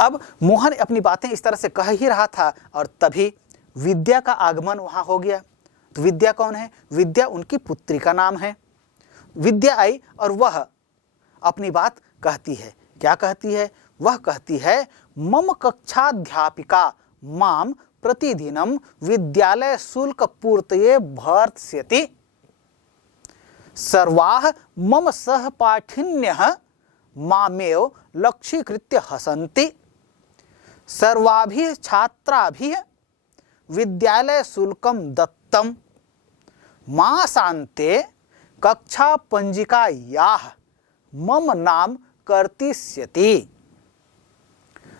अब मोहन अपनी बातें इस तरह से कह ही रहा था और तभी विद्या का आगमन वहां हो गया। तो विद्या कौन है? विद्या उनकी पुत्री का नाम है। विद्या आई और वह अपनी बात कहती है। क्या कहती है? वह कहती है, मम कक्षाध्यापिका माम प्रतिदिनम विद्यालय शुल्क पूर्तये भर्त्स्यति। सर्वाः मम सहपाठिन्यः मामेव लक्ष्यीकृत्य हसन्ति। सर्वाभिः छात्राभिः विद्यालय शुल्कं दत्तं। मासान्ते कक्षा पंजिकायाः मम नाम कर्तिष्यति।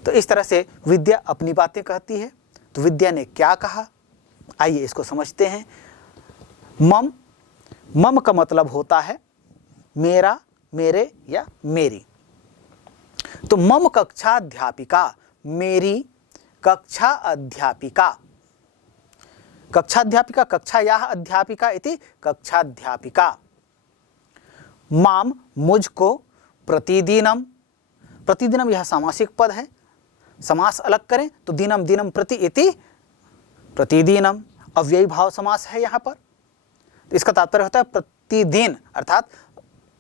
तो इस तरह से विद्या अपनी बातें कहती है। तो विद्या ने क्या कहा, आइए इसको समझते हैं। मम का मतलब होता है मेरा, मेरे या मेरी। तो मम कक्षाध्यापिका, मेरी कक्षा अध्यापिका। कक्षाध्यापिका कक्षायाः अध्यापिका इति कक्षाध्यापिका। माम मुझको, प्रतिदिनम, प्रतिदिनम यह सामासिक पद है, समास अलग करें तो दिनम दिनम प्रति इति प्रतिदिनम, अव्ययी भाव समास है यहाँ पर। तो इसका तात्पर्य होता है प्रतिदिन अर्थात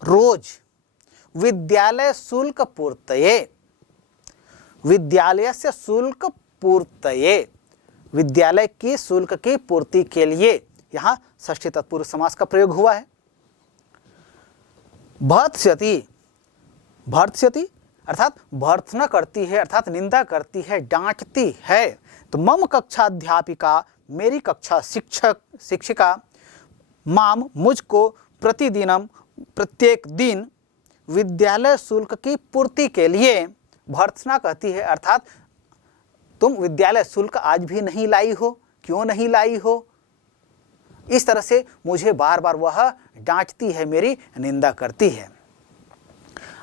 रोज। विद्यालय शुल्क पूर्तये, विद्यालयस्य शुल्क पूर्तये, विद्यालय की शुल्क की पूर्ति के लिए यहाँ षष्ठी तत्पुरुष समास का प्रयोग हुआ है। भर्त्स्यति, भर्त्स्यति अर्थात भर्त्सना करती है, अर्थात निंदा करती है, डांटती है। तो मम कक्षाध्यापिका, मेरी कक्षा शिक्षिका, माम मुझको, प्रतिदिनम प्रत्येक दिन, विद्यालय शुल्क की पूर्ति के लिए भर्त्सना कहती है, अर्थात तुम विद्यालय शुल्क आज भी नहीं लाई हो, क्यों नहीं लाई हो। इस तरह से मुझे बार बार वह डांटती है, मेरी निंदा करती है।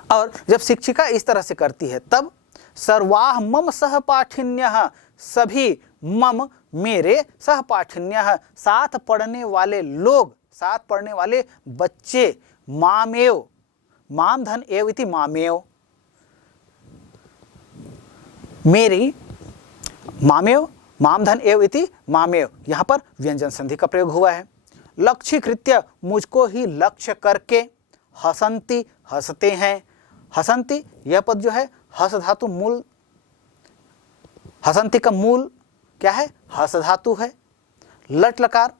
और जब शिक्षिका इस तरह से करती है तब सर्वाः मम सहपाठिन्यः, सभी मम मेरे, सहपाठिन्यः साथ पढ़ने वाले लोग, साथ पढ़ने वाले बच्चे, मामेव, माम धन एव इति मामेव, मेरी, मामेव, माम धन एव इति मामेव, यहाँ पर व्यंजन संधि का प्रयोग हुआ है। लक्ष्यीकृत्य, मुझको ही लक्ष्य करके, हसन्ति, हंसते हैं। हसन्ति यह पद जो है हस धातु मूल, हसन्ति का मूल क्या है? हस धातु है। लट लकार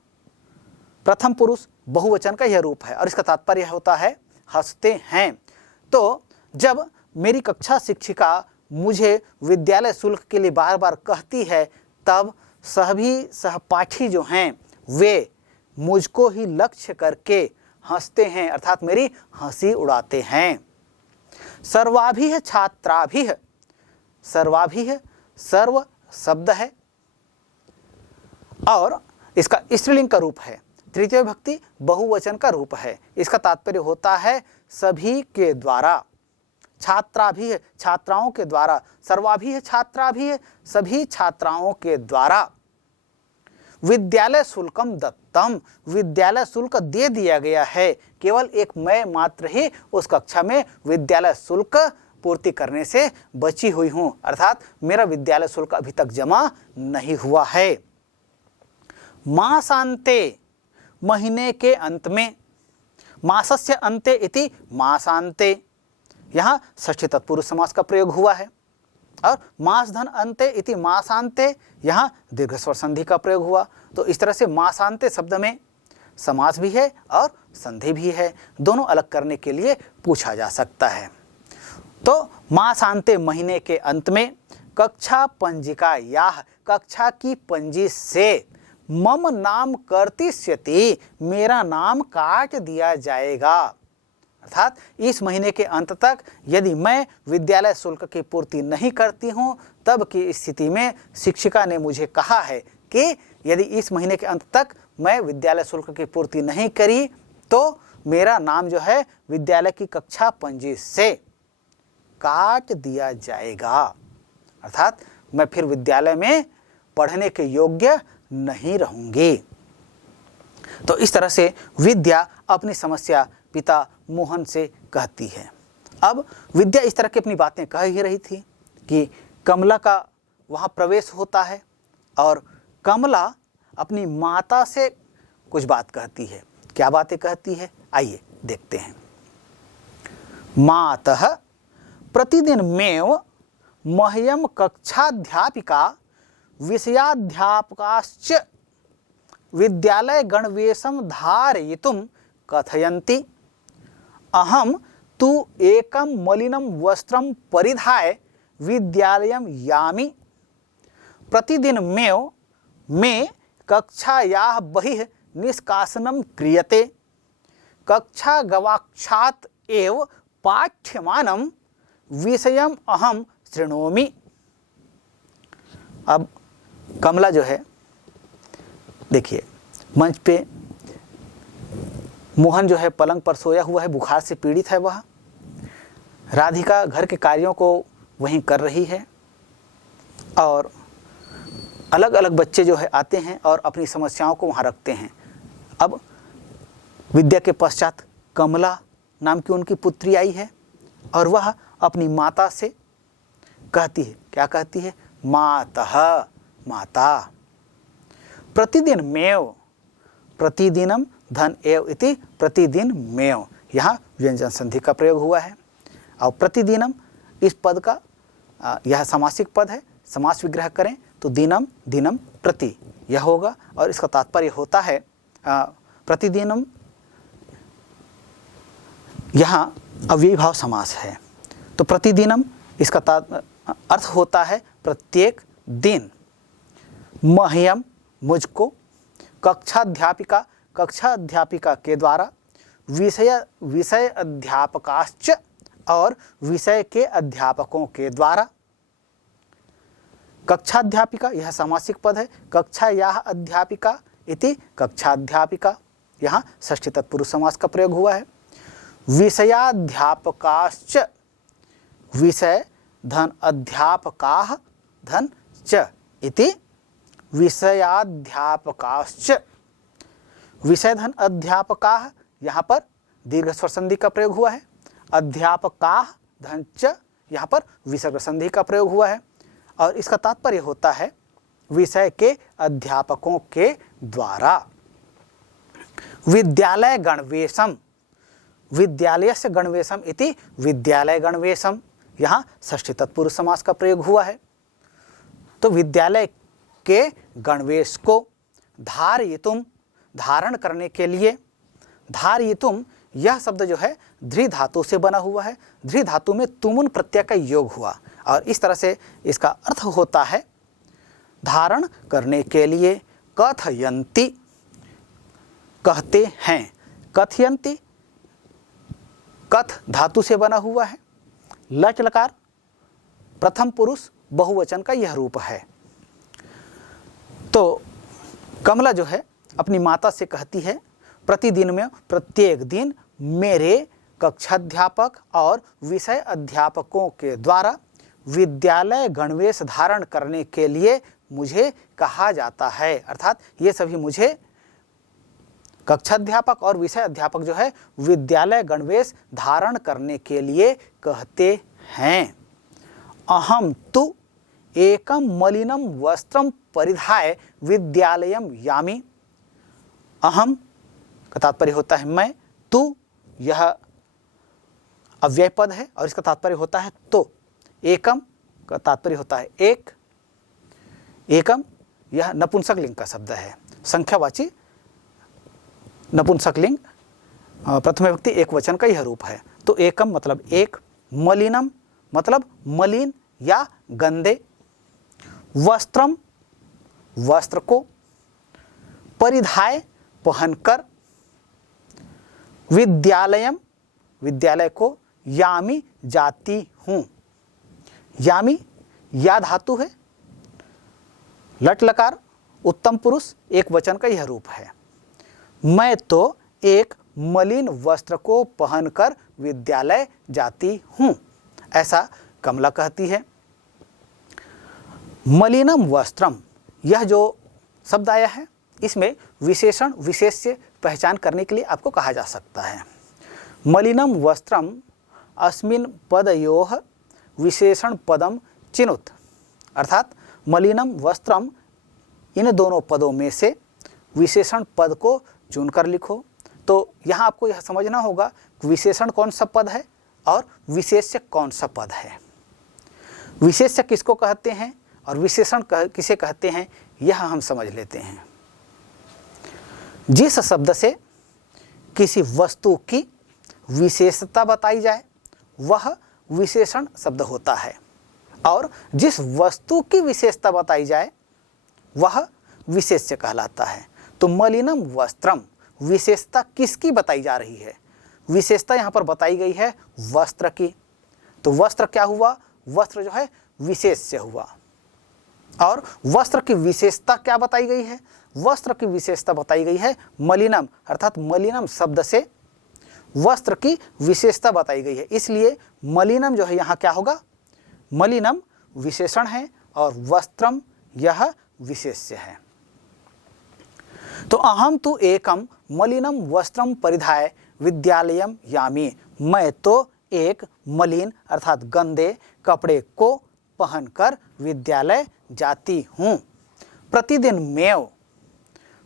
प्रथम पुरुष बहुवचन का यह रूप है और इसका तात्पर्य होता है हंसते हैं। तो जब मेरी कक्षा शिक्षिका मुझे विद्यालय शुल्क के लिए बार बार कहती है तब सभी सहपाठी जो हैं वे मुझको ही लक्ष्य करके हंसते हैं, अर्थात मेरी हंसी उड़ाते हैं। सर्वाभिः छात्राभिः, सर्वाभिः सर्व शब्द है और इसका स्त्रीलिंग का रूप है, तृतीय विभक्ति बहुवचन का रूप है। इसका तात्पर्य होता है सभी के द्वारा, छात्राभिः छात्राओं के द्वारा, सर्वाभिः छात्राभिः सभी छात्राओं के द्वारा। विद्यालय शुल्कम दत्तम, विद्यालय शुल्क दे दिया गया है, केवल एक मैं मात्र ही उस कक्षा में विद्यालय शुल्क पूर्ति करने से बची हुई हूं, अर्थात मेरा विद्यालय शुल्क अभी तक जमा नहीं हुआ है। मासान्ते, महीने के अंत में, मासस्य अन्ते इति मासान्ते, यहाँ षष्ठी तत्पुरुष समास का प्रयोग हुआ है। और मास धन अंते इति मासान्ते, यहाँ दीर्घ स्वर संधि का प्रयोग हुआ। तो इस तरह से मासान्ते शब्द में समास भी है और संधि भी है, दोनों अलग करने के लिए पूछा जा सकता है। तो मासान्ते महीने के अंत में, कक्षा पंजिका याह कक्षा की पंजी से, मम नाम कर्तिष्यति मेरा नाम काट दिया जाएगा, अर्थात इस महीने के अंत तक यदि मैं विद्यालय शुल्क की पूर्ति नहीं करती हूं तब की स्थिति में शिक्षिका ने मुझे कहा है कि यदि इस महीने के अंत तक मैं विद्यालय शुल्क की पूर्ति नहीं करी तो मेरा नाम जो है विद्यालय की कक्षा पंजी से काट दिया जाएगा, अर्थात मैं फिर विद्यालय में पढ़ने के योग्य नहीं रहूंगी। तो इस तरह से विद्या अपनी समस्या पिता मोहन से कहती है। अब विद्या इस तरह की अपनी बातें कह ही रही थी कि कमला का वहाँ प्रवेश होता है और कमला अपनी माता से कुछ बात कहती है। क्या बातें कहती है, आइए देखते हैं। मातः प्रतिदिन मेव मह्यम कक्षाध्यापिका विषयाध्यापकाश्च विद्यालय गणवेशम धारयितुं कथयन्ति। अहम तु एकं मलिनं वस्त्रं परिधाय विद्यालयं यामि। प्रतिदिन मे कक्षायाः बहिः निष्कासनं क्रियते। कक्षा गवाक्षात् एव पाठ्यमानं विषयम् अहम शृणोमि। अब कमला जो है, देखिए मंच पे मोहन जो है पलंग पर सोया हुआ है, बुखार से पीड़ित है वह। राधिका घर के कार्यों को वहीं कर रही है और अलग अलग बच्चे जो है आते हैं और अपनी समस्याओं को वहाँ रखते हैं। अब विद्या के पश्चात कमला नाम की उनकी पुत्री आई है और वह अपनी माता से कहती है, क्या कहती है, मातः, माता। प्रतिदिन मेव, प्रतिदिनम धन एव इति प्रतिदिन मेव, यहाँ व्यंजन संधि का प्रयोग हुआ है। और प्रतिदिनम इस पद का यह समासिक पद है। समास विग्रह करें तो दिनम दिनम प्रति यह होगा और इसका तात्पर्य होता है प्रतिदिनम, यहाँ अव्ययी भाव समास है तो प्रतिदिनम इसका अर्थ होता है प्रत्येक दिन। मह्यम मुझको, कक्षाध्यापिका कक्षा अध्यापिका के द्वारा, विषय अध्यापकाश्च और विषय के अध्यापकों के द्वारा। कक्षाध्यापिका यह समासिक पद है। कक्षायाः अध्यापिका इति कक्षाध्यापिका, यहाँ षष्ठी तत्पुरुष समास का प्रयोग हुआ है। विषयाध्यापकाश्च, विषय धन अध्यापकाः धन च इति विषयाध्यापकाश्च। विषय धन अध्यापकाः, यहाँ पर दीर्घ स्वर संधि का प्रयोग हुआ है। अध्यापकाः धन च, यहाँ पर विसर्ग संधि का प्रयोग हुआ है और इसका तात्पर्य होता है विषय के अध्यापकों के द्वारा। विद्यालय गणवेशम, विद्यालयस्य गणवेशम इति विद्यालय गणवेशम, यहाँ षष्ठी तत्पुरुष समास का प्रयोग हुआ है। तो विद्यालय के गणवेश को धारयितुम, धारण करने के लिए। धारयितुम यह शब्द जो है ध्री धातु से बना हुआ है। ध्री धातु में तुमुन प्रत्यय का योग हुआ और इस तरह से इसका अर्थ होता है धारण करने के लिए। कथयन्ति, कहते हैं। कथयन्ति कथ धातु से बना हुआ है। लट लकार प्रथम पुरुष बहुवचन का यह रूप है। तो कमला जो है अपनी माता से कहती है प्रतिदिन में, प्रत्येक दिन मेरे कक्षाध्यापक और विषय अध्यापकों के द्वारा विद्यालय गणवेश धारण करने के लिए मुझे कहा जाता है। अर्थात ये सभी मुझे कक्षाध्यापक और विषय अध्यापक जो है विद्यालय गणवेश धारण करने के लिए कहते हैं। अहम तु एकम मलिनम वस्त्रम परिधाय विद्यालयम यामि। अहम का तात्पर्य होता है मैं, तु यह अव्यय पद है और इसका तात्पर्य होता है तो। एकम का तात्पर्य होता है एक। एकम यह नपुंसक लिंग का शब्द है, संख्यावाची नपुंसक लिंग, प्रथम विभक्ति एक वचन का यह रूप है। तो एकम मतलब एक, मलिनम मतलब मलिन या गंदे, वस्त्रम वस्त्र को, परिधाय पहनकर, विद्यालयम विद्यालय को, यामी जाती हूँ। यामी या धातु है, लट लकार उत्तम पुरुष एक वचन का यह रूप है। मैं तो एक मलिन वस्त्र को पहनकर विद्यालय जाती हूँ, ऐसा कमला कहती है। मलिनम वस्त्रम, यह जो शब्द आया है इसमें विशेषण विशेष से पहचान करने के लिए आपको कहा जा सकता है। मलिनम वस्त्रम अस्मिन् पदयोः विशेषण पदम चिनुत। अर्थात मलिनम वस्त्रम, इन दोनों पदों में से विशेषण पद को चुनकर लिखो। तो यहाँ आपको यह समझना होगा कि विशेषण कौन सा पद है और विशेष्य कौन सा पद है। विशेष्य किसको कहते हैं और विशेषण किसे कहते हैं, यह हम समझ लेते हैं। जिस शब्द से किसी वस्तु की विशेषता बताई जाए वह विशेषण शब्द होता है, और जिस वस्तु की विशेषता बताई जाए वह विशेष्य कहलाता है। तो मलिनम वस्त्रम, विशेषता किसकी बताई जा रही है? विशेषता यहाँ पर बताई गई है वस्त्र की। तो वस्त्र क्या हुआ? वस्त्र जो है विशेष्य हुआ। और वस्त्र की विशेषता क्या बताई गई है? वस्त्र की विशेषता बताई गई है मलिनम, अर्थात मलिनम शब्द से वस्त्र की विशेषता बताई गई है। इसलिए मलिनम जो है यहाँ क्या होगा? मलिनम विशेषण है और वस्त्रम यह विशेष्य है। तो अहम तु एकम मलिनम वस्त्रम परिधाय विद्यालयम यामी, मैं तो एक मलिन अर्थात गंदे कपड़े को पहनकर विद्यालय जाती हूँ। प्रतिदिन मेव,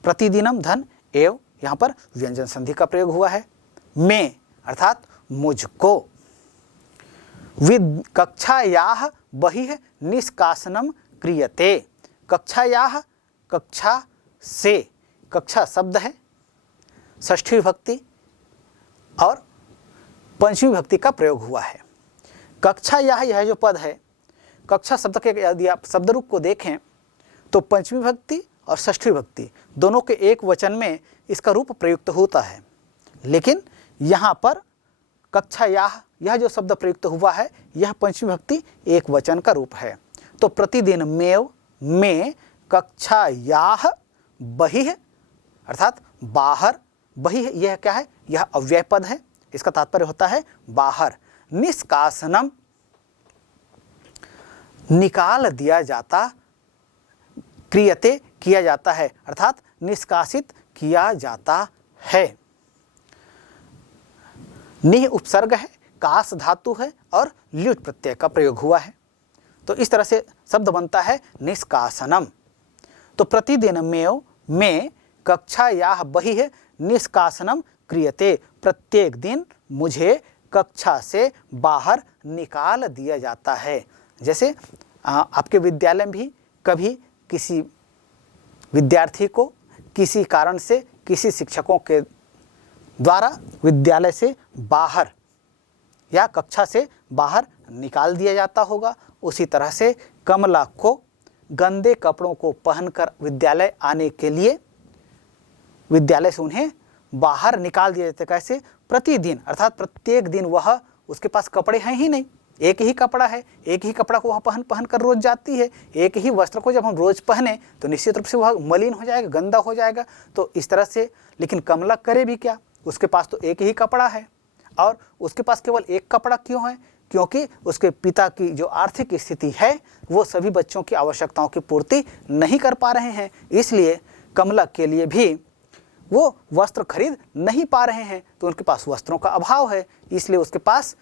प्रतिदिनम धन एव, यहाँ पर व्यंजन संधि का प्रयोग हुआ है। मैं अर्थात मुझको, विद कक्षायाः बहिः निष्कासनम क्रियते, कक्षायाः कक्षा से, कक्षा शब्द है, षष्ठी विभक्ति और पंचमी विभक्ति का प्रयोग हुआ है। कक्षायाः यह जो पद है, कक्षा शब्द के यदि आप शब्द रूप को देखें तो पंचमी विभक्ति और षष्ठी विभक्ति दोनों के एक वचन में इसका रूप प्रयुक्त होता है, लेकिन यहाँ पर कक्षायाः यह जो शब्द प्रयुक्त हुआ है यह पंचमी विभक्ति एक वचन का रूप है। तो प्रतिदिन मेव, में कक्षायाः बहिः अर्थात बाहर, बहिः यह क्या है? यह अव्यय पद है, इसका तात्पर्य होता है बाहर। निष्कासनम, निकाल दिया जाता, क्रियते किया जाता है अर्थात निष्कासित किया जाता है। निह उपसर्ग है, कास धातु है और ल्युट प्रत्यय का प्रयोग हुआ है। तो इस तरह से शब्द बनता है निष्कासनम। तो प्रतिदिन मेव, में कक्षायाः बहिः निष्कासनम क्रियते, प्रत्येक दिन मुझे कक्षा से बाहर निकाल दिया जाता है। जैसे आपके विद्यालय में भी कभी किसी विद्यार्थी को किसी कारण से किसी शिक्षकों के द्वारा विद्यालय से बाहर या कक्षा से बाहर निकाल दिया जाता होगा, उसी तरह से कमला को गंदे कपड़ों को पहनकर विद्यालय आने के लिए विद्यालय से उन्हें बाहर निकाल दिया जाता है। कैसे? प्रतिदिन अर्थात प्रत्येक दिन वह, उसके पास कपड़े हैं ही नहीं, एक ही कपड़ा है, एक ही कपड़ा को वह पहन कर रोज जाती है। एक ही वस्त्र को जब हम रोज पहने तो निश्चित रूप से वह मलिन हो जाएगा, गंदा हो जाएगा। तो इस तरह से, लेकिन कमला करे भी क्या? उसके पास तो एक ही कपड़ा है, और उसके पास केवल एक कपड़ा क्यों है? क्योंकि उसके पिता की जो आर्थिक स्थिति है वो सभी बच्चों की आवश्यकताओं की पूर्ति नहीं कर पा रहे हैं, इसलिए कमला के लिए भी वो वस्त्र खरीद नहीं पा रहे हैं। तो उनके पास वस्त्रों का अभाव है, इसलिए उसके पास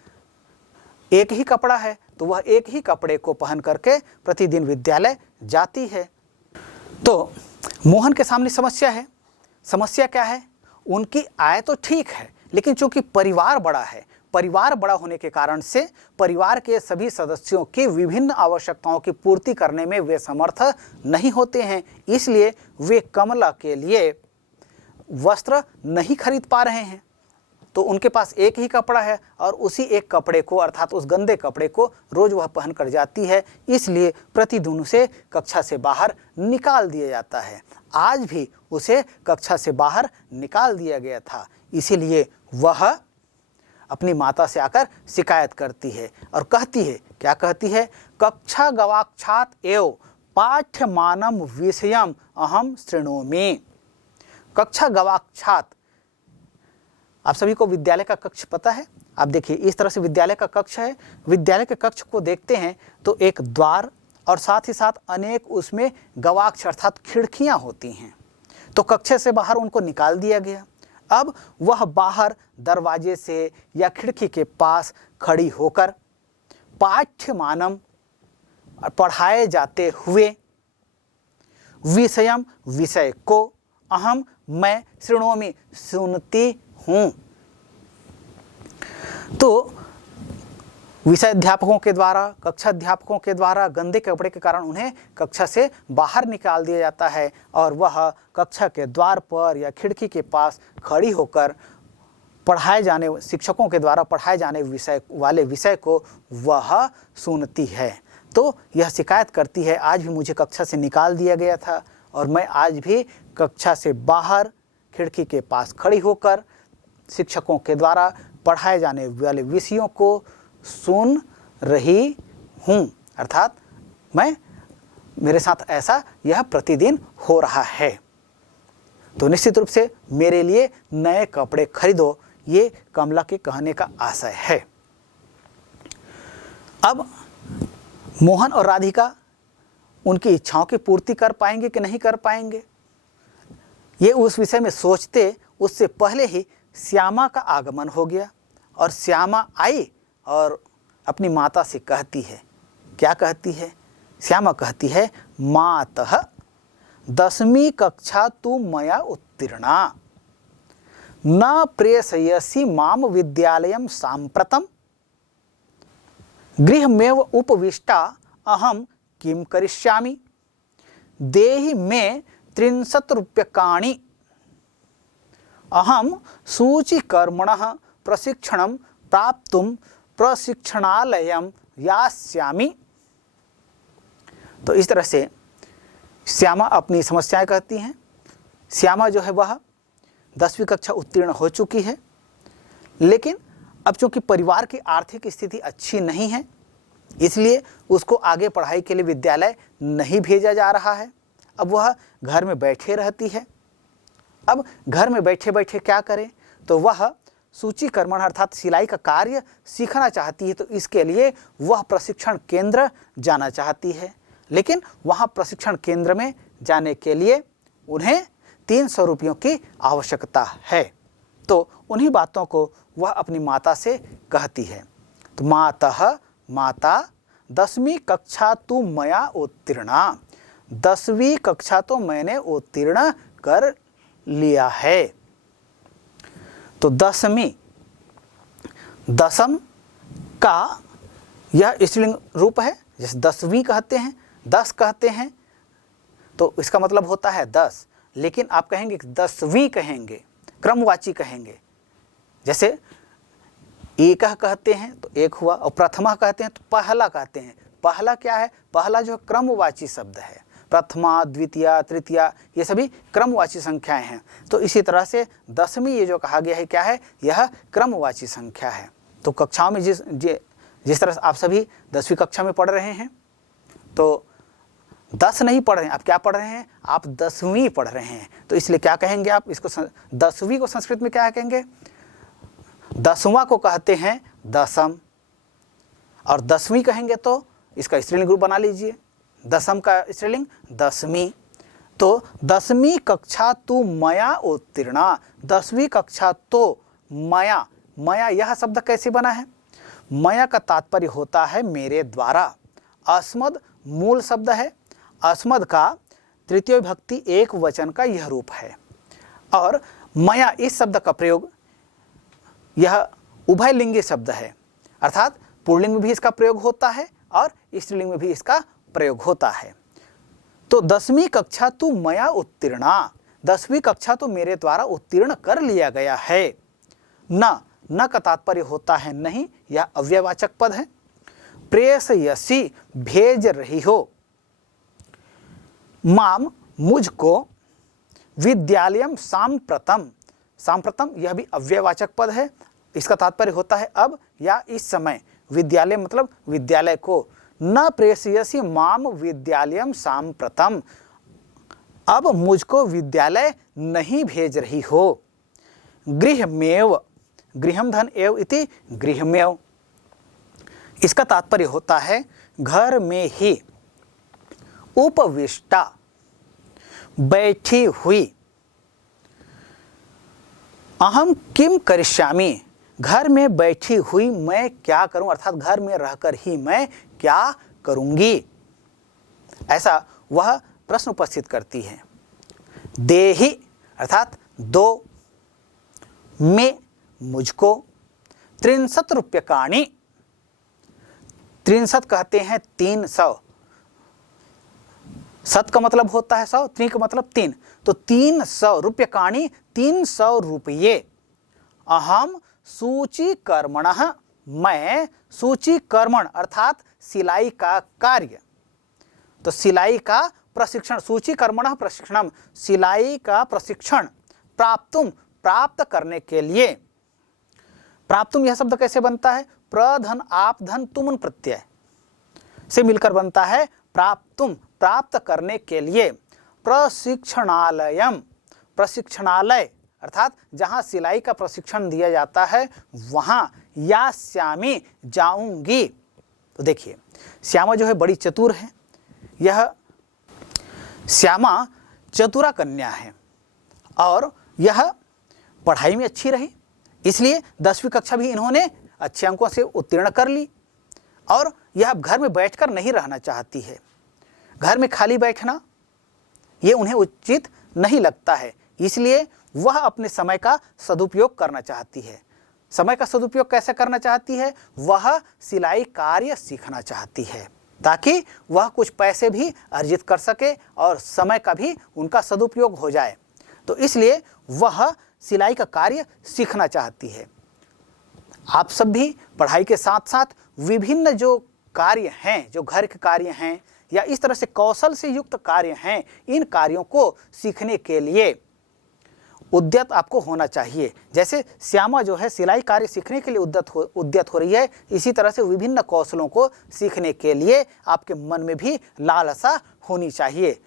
एक ही कपड़ा है, तो वह एक ही कपड़े को पहन करके प्रतिदिन विद्यालय जाती है। तो मोहन के सामने समस्या है। समस्या क्या है? उनकी आय तो ठीक है, लेकिन चूंकि परिवार बड़ा है, परिवार बड़ा होने के कारण से परिवार के सभी सदस्यों की विभिन्न आवश्यकताओं की पूर्ति करने में वे समर्थ नहीं होते हैं, इसलिए वे कमला के लिए वस्त्र नहीं खरीद पा रहे हैं। तो उनके पास एक ही कपड़ा है और उसी एक कपड़े को अर्थात उस गंदे कपड़े को रोज वह पहन कर जाती है, इसलिए प्रतिदिन उसे कक्षा से बाहर निकाल दिया जाता है। आज भी उसे कक्षा से बाहर निकाल दिया गया था, इसीलिए वह अपनी माता से आकर शिकायत करती है और कहती है, क्या कहती है? कक्षा गवाक्षात एव पाठ्यमानम विषयम अहम शृणोमि। कक्षा गवाक्षात, आप सभी को विद्यालय का कक्ष पता है? आप देखिए, इस तरह से विद्यालय का कक्ष है। विद्यालय के कक्ष को देखते हैं तो एक द्वार और साथ ही साथ अनेक उसमें गवाक्ष अर्थात खिड़कियां होती हैं। तो कक्ष से बाहर उनको निकाल दिया गया। अब वह बाहर दरवाजे से या खिड़की के पास खड़ी होकर पाठ्यमानम पढ़ाए जाते हुए, विषयम विषय को, अहम मैं, शृणोमि सुनती हूँ। तो विषय अध्यापकों के द्वारा, कक्षा अध्यापकों के द्वारा गंदे कपड़े के कारण उन्हें कक्षा से बाहर निकाल दिया जाता है और वह कक्षा के द्वार पर या खिड़की के पास खड़ी होकर पढ़ाए जाने, शिक्षकों के द्वारा पढ़ाए जाने विषय को वह सुनती है। तो यह शिकायत करती है, आज भी मुझे कक्षा से निकाल दिया गया था और मैं आज भी कक्षा से बाहर खिड़की के पास खड़ी होकर शिक्षकों के द्वारा पढ़ाए जाने वाले विषयों को सुन रही हूँ। अर्थात मेरे साथ ऐसा यह प्रतिदिन हो रहा है। तो निश्चित रूप से मेरे लिए नए कपड़े खरीदो, ये कमला के कहने का आशय है। अब मोहन और राधिका उनकी इच्छाओं की पूर्ति कर पाएंगे कि नहीं कर पाएंगे, ये उस विषय में सोचते उससे पहले ही श्यामा का आगमन हो गया और श्यामा आई और अपनी माता से कहती है, क्या कहती है? श्यामा कहती है, मातः 10वीं कक्षा तु मया उत्तीर्णा, न प्रेषयसि माम विद्यालयं साम्प्रतम्, गृहमेव उपविष्टा अहम किं करिष्यामि, देहि मे 30 रूप्यकाणि, अहम सूचिकर्मणः प्रशिक्षणं प्राप्तुं प्रशिक्षणालयं यास्यामि। तो इस तरह से श्यामा अपनी समस्याएं कहती हैं। श्यामा जो है वह 10वीं कक्षा उत्तीर्ण हो चुकी है, लेकिन अब चूंकि परिवार की आर्थिक स्थिति अच्छी नहीं है, इसलिए उसको आगे पढ़ाई के लिए विद्यालय नहीं भेजा जा रहा है। अब वह घर में बैठे रहती है। अब घर में बैठे बैठे क्या करे, तो वह सूचीकर्मण अर्थात सिलाई का कार्य सीखना चाहती है। तो इसके लिए वह प्रशिक्षण केंद्र जाना चाहती है, लेकिन वहाँ प्रशिक्षण केंद्र में जाने के लिए उन्हें 300 रुपयों की आवश्यकता है। तो उन्हीं बातों को वह अपनी माता से कहती है। तो माता 10वीं कक्षा तु मया उत्तीर्णा, 10वीं कक्षा तो मैंने उत्तीर्ण कर लिया है। तो 10वीं, दसम का यह स्त्रीलिंग रूप है। जैसे 10वीं कहते हैं, 10 कहते हैं, तो इसका मतलब होता है 10, लेकिन आप कहेंगे 10वीं कहेंगे, क्रमवाची कहेंगे। जैसे एक कहते हैं तो एक हुआ, और प्रथमा कहते हैं तो पहला कहते हैं। पहला क्या है? पहला जो क्रमवाची शब्द है। प्रथमा, द्वितीया, तृतीया, ये सभी क्रमवाची संख्याएं हैं। तो इसी तरह से 10वीं ये जो कहा गया है क्या है? यह क्रमवाची संख्या है। तो कक्षाओं में जिस तरह से आप सभी 10वीं कक्षा में पढ़ रहे हैं, तो 10 नहीं पढ़ रहे हैं, आप क्या पढ़ रहे हैं? आप 10वीं पढ़ रहे हैं। तो इसलिए क्या कहेंगे आप इसको? 10वीं को संस्कृत में क्या कहेंगे? 10वां को कहते हैं दसम, और 10वीं कहेंगे तो इसका स्त्रीलिंग रूप बना लीजिए। दसम का स्त्रीलिंग 10वीं। तो 10वीं कक्षा तु मया उत्तीर्णा, 10वीं कक्षा तो मया, मया यह शब्द कैसे बना है? मया का तात्पर्य होता है मेरे द्वारा। अस्मद मूल शब्द है। अस्मद का तृतीय विभक्ति एक वचन का यह रूप है, और मया इस शब्द का प्रयोग यह उभयलिंगी शब्द है, अर्थात पुल्लिंग में भी इसका प्रयोग होता है और स्त्रीलिंग में भी इसका प्रयोग होता है। तो 10वीं कक्षा तु मया उत्तीर्णा, 10वीं कक्षा तो मेरे द्वारा उत्तीर्ण कर लिया गया है। न का तात्पर्य होता है नहीं, यह अव्ययवाचक पद है। प्रेषयसि भेज रही हो, माम मुझको, विद्यालयम सांप्रतम, सांप्रतम यह भी अव्ययवाचक पद है। इसका तात्पर्य होता है अब या इस समय। विद्यालय मतलब विद्यालय को। न प्रेषयसि माम विद्यालयम सांप्रतम, अब मुझको विद्यालय नहीं भेज रही हो। गृहमेव, गृहम धन एव इति गृहमेव, इसका तात्पर्य होता है घर में ही। उपविष्टा बैठी हुई, अहम किम करिष्यामि, घर में बैठी हुई मैं क्या करूं, अर्थात घर में रहकर ही मैं क्या करूंगी। ऐसा वह प्रश्न उपस्थित करती है। देहि अर्थात दो, में मुझको, 63 रूप्यकाणि, 63 कहते हैं 300, सत का मतलब होता है 100, त्रि का मतलब 3, तो 300 रूप्यकाणि, 300 रुपये, अहम सूचीकर्मणः, मैं सूचीकर्मण अर्थात सिलाई का कार्य, तो सिलाई का प्रशिक्षण, सूचीकर्मणः प्रशिक्षणम, सिलाई का प्रशिक्षण, प्राप्तुम प्राप्त करने के लिए, प्राप्तुम यह शब्द कैसे बनता है, प्रधन आप धन तुमन प्रत्यय से मिलकर बनता है प्राप्तुम प्राप्त करने के लिए, प्रशिक्षणालयम, प्रशिक्षणालय अर्थात जहां सिलाई का प्रशिक्षण दिया जाता है वहां, यास्यामि जाऊंगी। तो देखिए श्यामा जो है बड़ी चतुर है, यह श्यामा चतुरा कन्या है और यह पढ़ाई में अच्छी रही, इसलिए 10वीं कक्षा भी इन्होंने अच्छे अंकों से उत्तीर्ण कर ली और यह अब घर में बैठकर नहीं रहना चाहती है। घर में खाली बैठना ये उन्हें उचित नहीं लगता है, इसलिए वह अपने समय का सदुपयोग करना चाहती है। समय का सदुपयोग कैसे करना चाहती है, वह सिलाई कार्य सीखना चाहती है ताकि वह कुछ पैसे भी अर्जित कर सके और समय का भी उनका सदुपयोग हो जाए, तो इसलिए वह सिलाई का कार्य सीखना चाहती है। आप सब भी पढ़ाई के साथ साथ विभिन्न जो कार्य हैं, जो घर के कार्य हैं या इस तरह से कौशल से युक्त कार्य हैं, इन कार्यों को सीखने के लिए उद्यत आपको होना चाहिए। जैसे श्यामा जो है सिलाई कार्य सीखने के लिए उद्यत हो रही है, इसी तरह से विभिन्न कौशलों को सीखने के लिए आपके मन में भी लालसा होनी चाहिए।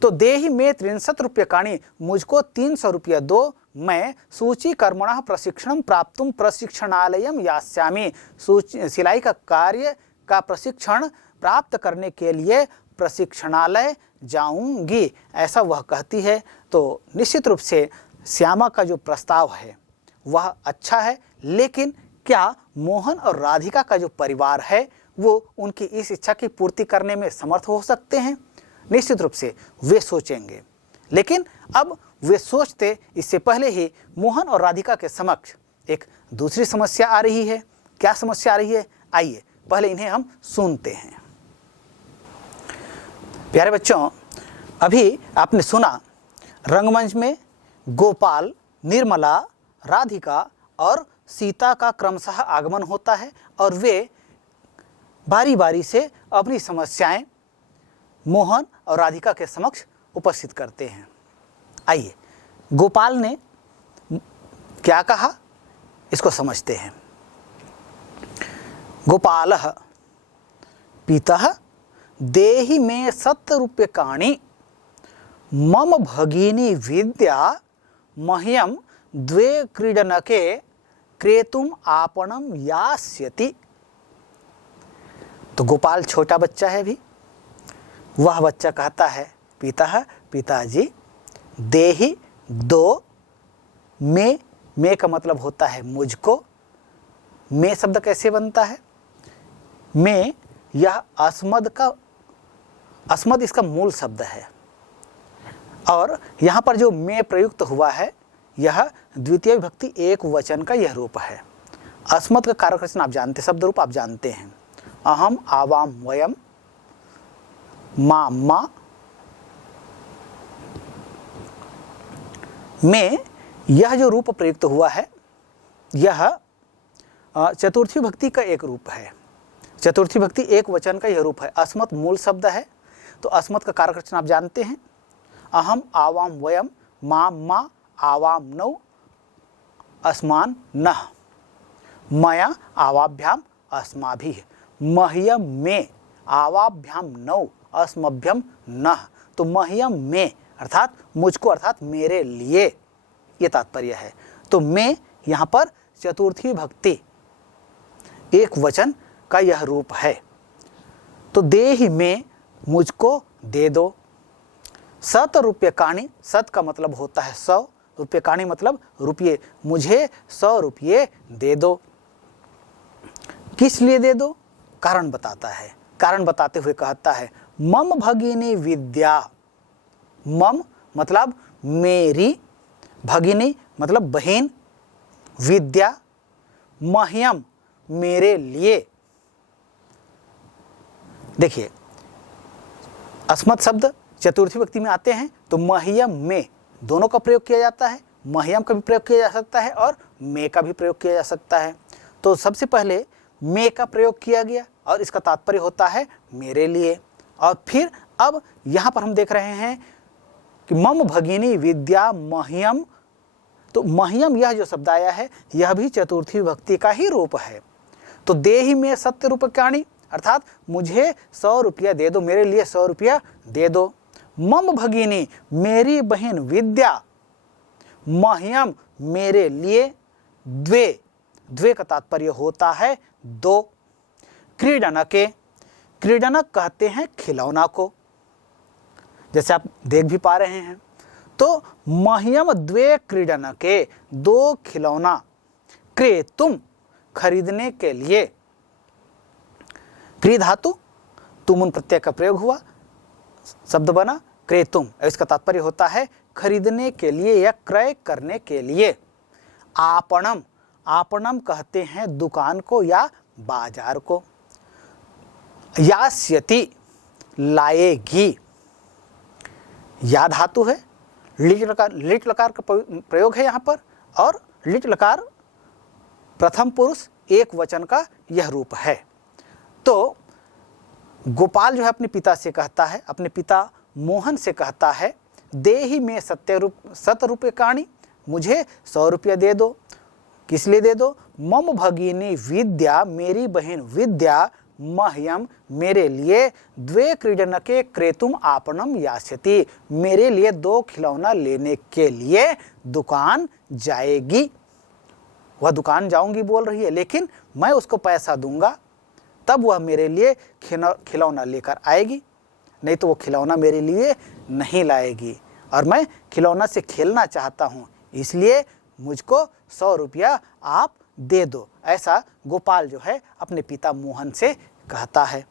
तो देहि में 63 रूप्यकाणि, मुझको 300 रुपया दो, मैं सूचीकर्मणः प्रशिक्षणम प्राप्तुम प्रशिक्षणालयम यास्यामि, सिलाई का कार्य का प्रशिक्षण प्राप्त करने के लिए प्रशिक्षणालय जाऊंगी, ऐसा वह कहती है। तो निश्चित रूप से श्यामा का जो प्रस्ताव है वह अच्छा है, लेकिन क्या मोहन और राधिका का जो परिवार है वो उनकी इस इच्छा की पूर्ति करने में समर्थ हो सकते हैं? निश्चित रूप से वे सोचेंगे, लेकिन अब वे सोचते इससे पहले ही मोहन और राधिका के समक्ष एक दूसरी समस्या आ रही है। क्या समस्या आ रही है, आइए पहले इन्हें हम सुनते हैं। प्यारे बच्चों, अभी आपने सुना रंगमंच में गोपाल, निर्मला, राधिका और सीता का क्रमशः आगमन होता है और वे बारी बारी से अपनी समस्याएं मोहन और राधिका के समक्ष उपस्थित करते हैं। आइए गोपाल ने क्या कहा इसको समझते हैं। गोपालः पितः देहि मे 70 रूप्यकाणि, मम भगिनी विद्या मह्यम 2 क्रीडनके क्रेतुम आपणम यास्यति। तो गोपाल छोटा बच्चा है भी, वह बच्चा कहता है पिता, पिताजी, देहि दो, में का मतलब होता है मुझको। में शब्द कैसे बनता है, में यह अस्मद इसका मूल शब्द है और यहाँ पर जो में प्रयुक्त हुआ है यह द्वितीय विभक्ति एक वचन का यह रूप है। अस्मद का कारक वचन आप जानते, शब्द रूप आप जानते हैं, अहम, आवाम, वयम, मा, मा। में यह जो रूप प्रयुक्त हुआ है यह चतुर्थी भक्ति का एक रूप है। चतुर्थी भक्ति एक वचन का यह रूप है। अस्मत् मूल शब्द है, तो अस्मत् का कारक वचन आप जानते हैं, अहम, आवाम, वयम, मा, मा, आवाम, नौ, अस्मान, नः, मया, आवाभ्याम, अस्माभिः, मह्यम, में, आवाभ्याम, नौ, अस्मभ्यम, नः। तो मह्यम में अर्थात मुझको, अर्थात मेरे लिए, ये तात्पर्य है। तो मैं यहाँ पर चतुर्थी भक्ति एक वचन का यह रूप है। तो देहि में मुझको दे दो, 100 रूप्यकाणि, 100 का मतलब होता है 100, रूप्यकाणि मतलब रुपये, मुझे 100 रुपये दे दो। किस लिए दे दो, कारण बताता है। कारण बताते हुए कहता है मम भगिनी विद्या, मम मतलब मेरी, भगिनी मतलब बहन, विद्या मह्यम मेरे लिए। देखिए अस्मत् शब्द चतुर्थी व्यक्ति में आते हैं तो मह्यम में दोनों का प्रयोग किया जाता है, मह्यम का भी प्रयोग किया जा सकता है और मे का भी प्रयोग किया जा सकता है। तो सबसे पहले मे का प्रयोग किया गया और इसका तात्पर्य होता है मेरे लिए। और फिर अब यहाँ पर हम देख रहे हैं कि मम भगिनी विद्या मह्यम, तो मह्यम यह जो शब्द आया है यह भी चतुर्थी विभक्ति का ही रूप है। तो देहि में सत्य रूपकाणि अर्थात मुझे 100 रुपया दे दो, मेरे लिए 100 रुपया दे दो। मम भगिनी मेरी बहन विद्या, मह्यम मेरे लिए, द्वे, द्वे का तात्पर्य होता है दो। क्रीडनके, क्रीडनक कहते हैं खिलौना को, जैसे आप देख भी पा रहे हैं। तो मह्यम द्वे क्रीडनके, दो खिलौना, क्रेतुम खरीदने के लिए, क्री धातु तुमुन प्रत्यय का प्रयोग हुआ, शब्द बना क्रेतुम, इसका तात्पर्य होता है खरीदने के लिए या क्रय करने के लिए। आपणम, आपणम कहते हैं दुकान को या बाजार को। यास्यति लाएगी, या धातु है, लिट लकार का प्रयोग है यहाँ पर, और लिट लकार प्रथम पुरुष एक वचन का यह रूप है। तो गोपाल जो है अपने पिता से कहता है, अपने पिता मोहन से कहता है देहि में सत रूपकाणि, मुझे 100 रुपया दे दो। किस लिए दे दो? मम भगिनी विद्या, मेरी बहन विद्या, मह्यम मेरे लिए, द्वे क्रीडनके क्रेतुम आपणम यास्यति, मेरे लिए 2 खिलौना लेने के लिए दुकान जाएगी। वह दुकान जाऊंगी बोल रही है, लेकिन मैं उसको पैसा दूंगा तब वह मेरे लिए खिलौना लेकर आएगी, नहीं तो वो खिलौना मेरे लिए नहीं लाएगी। और मैं खिलौना से खेलना चाहता हूँ, इसलिए मुझको 100 रुपया आप दे दो। ऐसा गोपाल जो है अपने पिता मोहन से कहता है।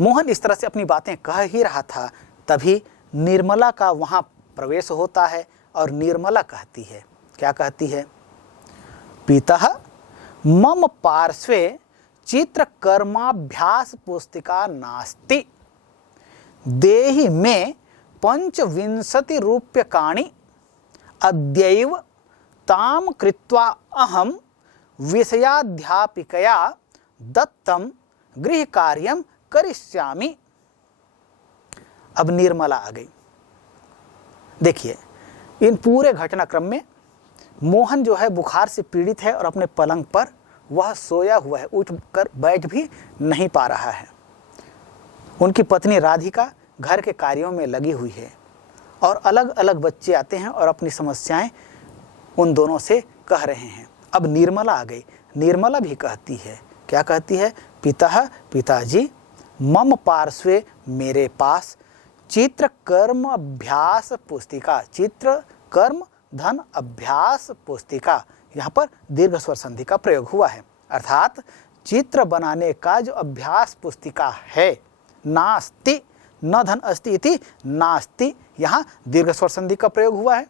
मोहन इस तरह से अपनी बातें कह ही रहा था, तभी निर्मला का वहाँ प्रवेश होता है और निर्मला कहती है, क्या कहती है? पितः मम पार्श्वे चित्रकर्माभ्यास पुस्तिका नास्ति, देहि में 25 रूप्यकाणि, अद्यैव ताम कृत्वा अहम विषयाध्यापिकया दत्तम गृह कार्यम करिष्यामि। अब निर्मला आ गई। देखिए इन पूरे घटनाक्रम में मोहन जो है बुखार से पीड़ित है और अपने पलंग पर वह सोया हुआ है, उठ कर बैठ भी नहीं पा रहा है। उनकी पत्नी राधिका घर के कार्यों में लगी हुई है और अलग अलग बच्चे आते हैं और अपनी समस्याएं उन दोनों से कह रहे हैं। अब निर्मला आ गई। निर्मला भी कहती है, क्या कहती है? पिता, पिताजी, मम पार्श्वे मेरे पास, चित्र कर्म अभ्यास पुस्तिका, चित्र कर्म धन अभ्यास पुस्तिका, यहाँ पर दीर्घ स्वर संधि का प्रयोग हुआ है, अर्थात चित्र बनाने का जो अभ्यास पुस्तिका है, नास्ति, न धन अस्ति इति नास्ति, यहाँ दीर्घ स्वर संधि का प्रयोग हुआ है।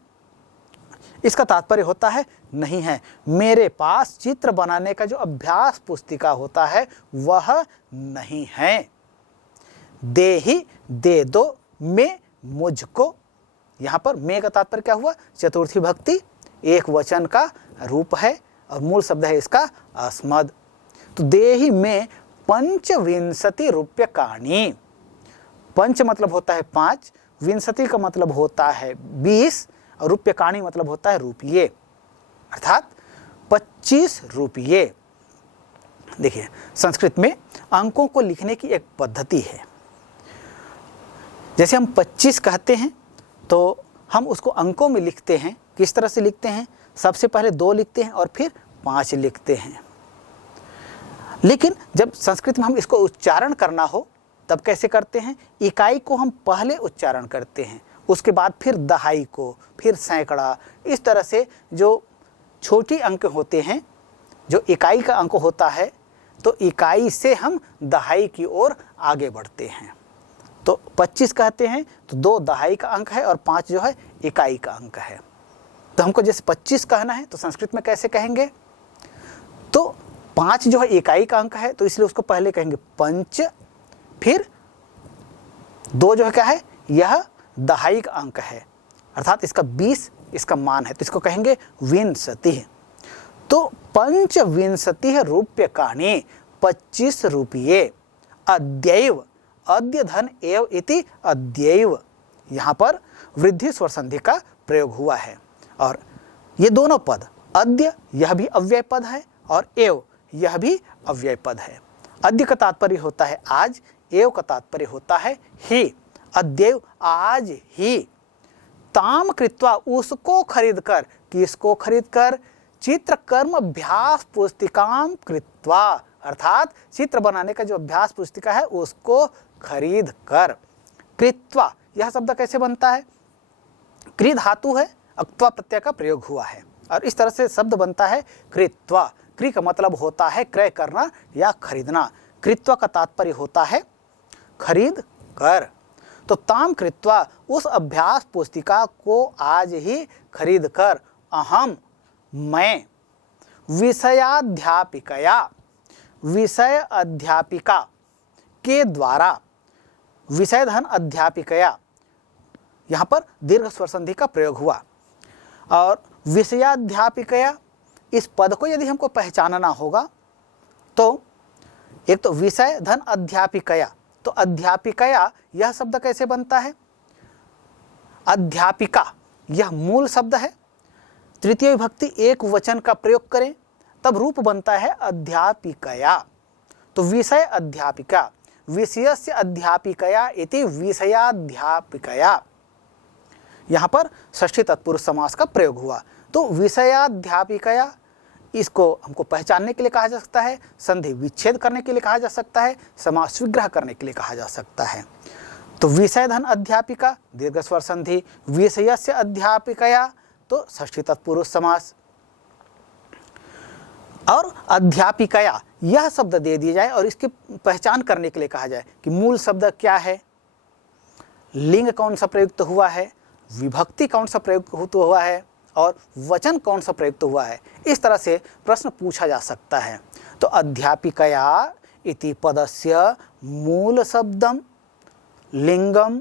इसका तात्पर्य होता है नहीं है। मेरे पास चित्र बनाने का जो अभ्यास पुस्तिका होता है वह नहीं है। देहि दे दो, में मुझको, यहाँ पर में का तात्पर्य क्या हुआ? चतुर्थी भक्ति एक वचन का रूप है और मूल शब्द है इसका अस्मद। तो देहि में 25 रूप्यकाणि, पंच मतलब होता है 5, विंशति का मतलब होता है 20 और रूप्यकाणि मतलब होता है रुपये, अर्थात 25 रुपये। देखिए संस्कृत में अंकों को लिखने की एक पद्धति है। जैसे हम 25 कहते हैं तो हम उसको अंकों में लिखते हैं। किस तरह से लिखते हैं? सबसे पहले 2 लिखते हैं और फिर 5 लिखते हैं। लेकिन जब संस्कृत में हम इसको उच्चारण करना हो तब कैसे करते हैं? इकाई को हम पहले उच्चारण करते हैं, उसके बाद फिर दहाई को, फिर सैकड़ा। इस तरह से जो छोटी अंक होते हैं, जो इकाई का अंक होता है, तो इकाई से हम दहाई की ओर आगे बढ़ते हैं। तो 25 कहते हैं तो 2 दहाई का अंक है और 5 जो है इकाई का अंक है। तो हमको जैसे 25 कहना है तो संस्कृत में कैसे कहेंगे, तो 5 जो है इकाई का अंक है तो इसलिए उसको पहले कहेंगे पंच, फिर 2 जो है क्या है, यह दहाई का अंक है अर्थात इसका 20 इसका मान है तो इसको कहेंगे विंशति। तो पंचविंशति रूप्यकाणि 25 रुपये अद्यैव, अद्य धन एव इति अद्यैव, यहाँ पर वृद्धि स्वर संधि का प्रयोग हुआ है। और ये दोनों पद, अद्य यह भी अव्यय पद है और एव यह भी अव्यय पद है। अद्य का तात्पर्य होता है आज, एव का तात्पर्य होता है ही, अद्यैव आज ही। ताम कृत्वा उसको खरीद कर, किसको खरीद कर, चित्रकर्म अभ्यास पुस्तिकाम कृत्वा, अर्थात चित्र बनाने का जो अभ्यास पुस्तिका है उसको खरीद कर। कृत्वा यह शब्द कैसे बनता है, कृ धातु है, अक्त्वा प्रत्यय का प्रयोग हुआ है और इस तरह से शब्द बनता है कृत्वा। कृ का मतलब होता है क्रय करना या खरीदना, कृत्वा का तात्पर्य होता है खरीद कर। तो ताम कृत्वा उस अभ्यास पुस्तिका को आज ही खरीद कर, अहम मैं, विषयाध्यापिकया, विषय अध्यापिका के द्वारा, विषय धन अध्यापिकया, यहाँ पर दीर्घ स्वर संधि का प्रयोग हुआ। और विषयाध्यापिकया इस पद को यदि हमको पहचानना होगा तो एक तो विषय धन अध्यापिकया, तो अध्यापिकया यह शब्द कैसे बनता है, अध्यापिका यह मूल शब्द है, तृतीय विभक्ति एक वचन का प्रयोग करें तब रूप बनता है अध्यापिकया। तो विषय अध्यापिका, विषयस्य अध्यापिकया इति विषयाध्यापिकया, यहाँ पर षष्ठी तत्पुरुष समास का प्रयोग हुआ। तो विषयाध्यापिकया इसको हमको पहचानने के लिए कहा जा सकता है, संधि विच्छेद करने के लिए कहा जा सकता है, समास विग्रह करने के लिए कहा जा सकता है। तो विषय धन अध्यापिका दीर्घ स्वर संधि, विषयस्य अध्यापिकया तो षष्ठी तत्पुरुष समास। और अध्यापिकया यह शब्द दे दिया जाए और इसकी पहचान करने के लिए कहा जाए कि मूल शब्द क्या है, लिंग कौन सा प्रयुक्त हुआ है, विभक्ति कौन सा प्रयुक्त हुआ है और वचन कौन सा प्रयुक्त हुआ है। इस तरह से प्रश्न पूछा जा सकता है। तो अध्यापिकया इति पदस्य मूल शब्दम, लिंगम,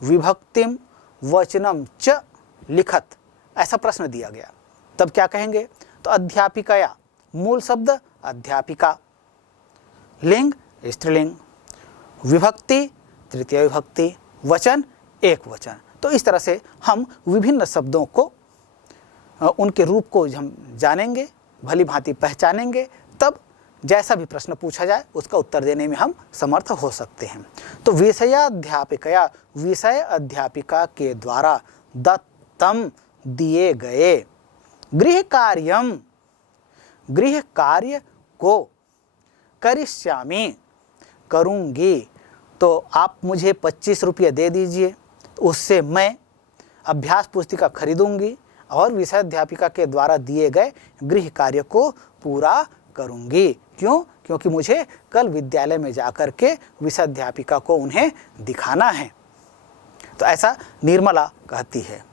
विभक्तिम, वचनम च लिखत, ऐसा प्रश्न दिया गया तब क्या कहेंगे, तो अध्यापिकया मूल शब्द अध्यापिका, लिंग स्त्रीलिंग, विभक्ति तृतीय विभक्ति, वचन एक वचन। तो इस तरह से हम विभिन्न शब्दों को उनके रूप को हम जानेंगे, भली भांति पहचानेंगे, तब जैसा भी प्रश्न पूछा जाए उसका उत्तर देने में हम समर्थ हो सकते हैं। तो विषयाध्यापिकया विषय अध्यापिका के द्वारा दत्तम दिए गए गृह कार्यम, गृह कार्य को करिष्यामि करूँगी, तो आप मुझे 25 रुपये दे दीजिए, उससे मैं अभ्यास पुस्तिका खरीदूंगी और विषय अध्यापिका के द्वारा दिए गए गृह कार्य को पूरा करूंगी। क्यों? क्योंकि मुझे कल विद्यालय में जाकर के विषय अध्यापिका को उन्हें दिखाना है। तो ऐसा निर्मला कहती है।